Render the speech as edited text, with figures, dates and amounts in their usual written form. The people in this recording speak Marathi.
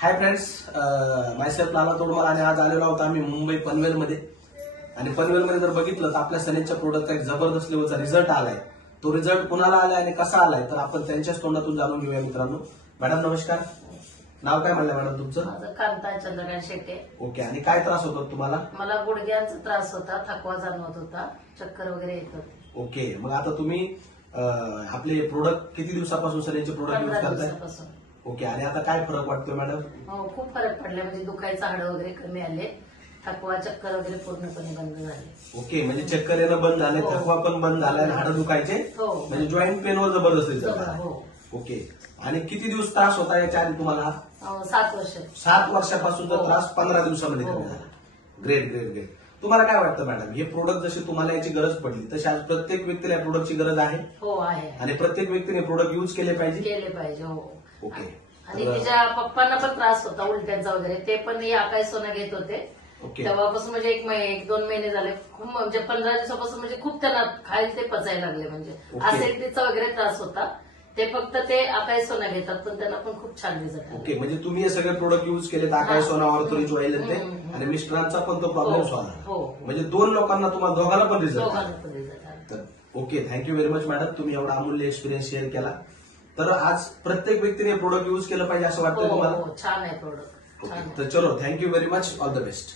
हाय फ्रेंड्स, मायसेल्फ लाला तोडमल आणि आज आलेलो आहोत आम्ही मुंबई पनवेलमध्ये. आणि पनवेलमध्ये जर बघितलं तर आपल्या सनेजच्या प्रोडक्टचा एक जबरदस्त लेवलचा रिझल्ट आलाय. तो रिझल्ट कुणाला आलाय आणि कसा आलाय तर आपण त्यांच्याच तोंडातून जाणून घेऊया मित्रांनो. मॅडम नमस्कार, नाव काय म्हणलं मॅडम तुमचं? माझं कांता चंद्रकांत शेटे. ओके, आणि काय त्रास होतो तुम्हाला? मला गुडघ्यांचा त्रास होता, थकवा जाणवत होता, चक्कर वगैरे येत होते. ओके, मग आता तुम्ही आपले प्रोडक्ट किती दिवसापासून सनेजचे प्रोडक्ट यूज 15 करताय? दिवसापासून. ओके, आणि आता काय फरक वाटतोय मॅडम? हो, खूप फरक पडला. म्हणजे दुखायचं हाड वगैरे कमी आले, थकवा चक्कर वगैरे पूर्णपणे बंद झाले. ओके, म्हणजे चक्कर येणं बंद झालंय, हो. थकवा पण बंद झालाय आणि हाडं दुखायचे हो. म्हणजे जॉईंट पेनवर जबरदस्त रिझल्ट आला. हो. ओके, आणि किती दिवस त्रास होता याच्या आधी तुम्हाला? 7 वर्ष. 7 वर्षापासूनचा हो. त्रास 15 दिवसामध्ये हो. कमी झाला. Great great great. तुम्हाला काय वाटतं मॅडम, हे प्रोडक्ट जशी तुम्हाला याची गरज पडली तशी आज प्रत्येक व्यक्तीला या प्रोडक्टची गरज आहे हो आहे. आणि प्रत्येक व्यक्तीने प्रोडक्ट यूज केले पाहिजे? केले पाहिजे. हो. ओके. आणि तर- तिच्या पप्पांना पण त्रास होता उलट्यांचा वगैरे, ते पण या काय सोनं घेत होते. ओके. तेव्हापासून म्हणजे 1-2 महिने झाले, खूप म्हणजे 15 दिवसापासून म्हणजे खूप त्यांना खायला ते पचायला लागले. म्हणजे ओके. ऍसिडिटीचा वगैरे त्रास होता. ते फक्त ते आकाय सोना घेतात, पण त्यांना पण खूप छान रिझल्ट आला. ओके, म्हणजे तुम्ही हे सगळे प्रोडक्ट यूज केले, आकाश सोना, ऑर्थोरिच ऑइल ते, आणि मिस्टरांचा पण तो प्रॉब्लेम हो. सॉल्व्ह झाला. हो. म्हणजे 2 लोकांना तुम्हाला दोघांना पण रिझल्ट दोघांना पण रिझल्ट आला. तर okay, thank you very much madam, तुम्ही एवढा अमूल्य एक्सपिरियन्स शेअर केला. तर आज प्रत्येक व्यक्तीने प्रोडक्ट यूज केलं पाहिजे असं हो वाटतं तुम्हाला? हो, छान आहे प्रोडक्ट, छान ओके, आहे. तर चलो, thank you very much, all the best.